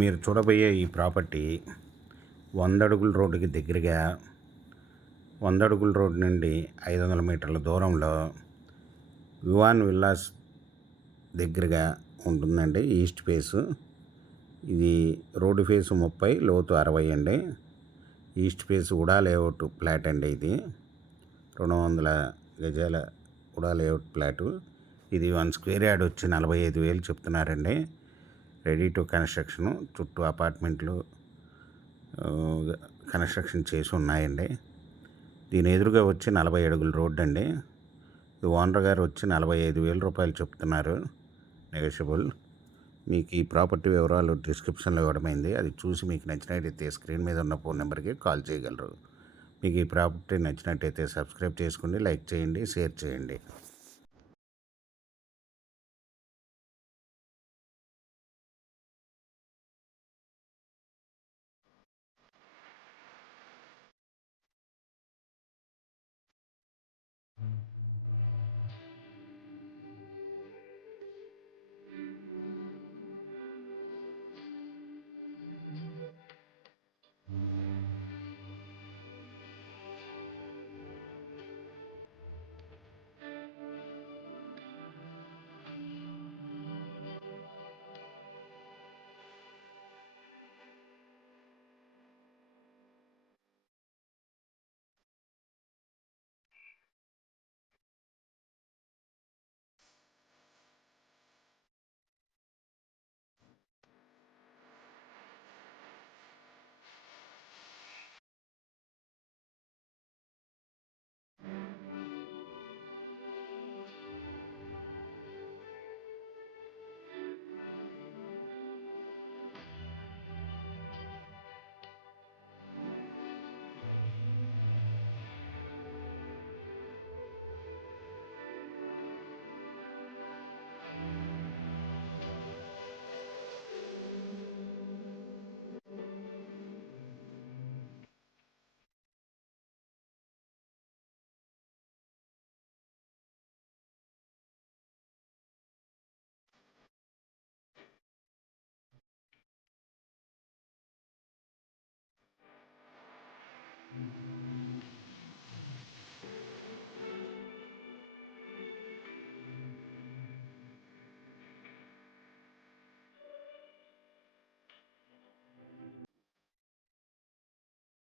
మీరు చూడబోయే ఈ ప్రాపర్టీ 100 అడుగుల రోడ్డుకి దగ్గరగా 100 అడుగుల రోడ్డు నుండి 500 మీటర్ల దూరంలో వివాన్ విల్లాస్ దగ్గరగా ఉంటుందండి. East face. ఇది రోడ్డు ఫేసు 30, లోతు 60 అండి. ఈస్ట్ ఫేస్ ఉడా లేఅవుట్ ప్లాట్ అండి. ఇది 200 గజాల ఉడా లేఅవుట్ ప్లాటు. ఇది 1 స్క్వేర్ యార్డ్ వచ్చి 45,000 చెప్తున్నారండి. Ready to construction. చుట్టూ అపార్ట్మెంట్లు కన్స్ట్రక్షన్ చేసి ఉన్నాయండి. దీని ఎదురుగా వచ్చి 40 అడుగుల రోడ్డు అండి. ఇది ఓనర్ గారు వచ్చి 45,000 రూపాయలు చెప్తున్నారు, నెగోషియబుల్. మీకు ఈ ప్రాపర్టీ వివరాలు డిస్క్రిప్షన్లో ఇవ్వడమైంది. అది చూసి మీకు నచ్చినట్టయితే స్క్రీన్ మీద ఉన్న ఫోన్ నెంబర్కి కాల్ చేయగలరు. మీకు ఈ ప్రాపర్టీ నచ్చినట్టయితే సబ్స్క్రైబ్ చేసుకోండి, లైక్ చేయండి, షేర్ చేయండి.